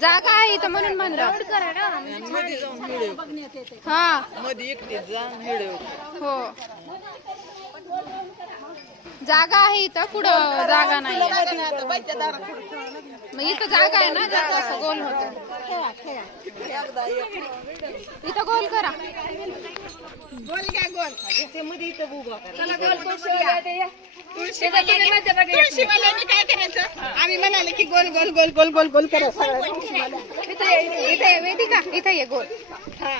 जागा आहे इथं म्हणून म्हणलं मध्ये जाऊन व्हिडिओ. हा. मध्ये हो. जागा आहे इथं कुठं जागा नाही मग इथं जागा आहे ना जागा असं गोल होत. इथं गोल करा. गोल घ्या गोल. ते मध्ये इथं उभा करा. काय करायचं आम्ही म्हणाले की गोल गोल गोल गोल गोल गोल करा सगळं. तुळशीवाल्या. इथं ये- इथं वेदिका इथं ये गोल. हा.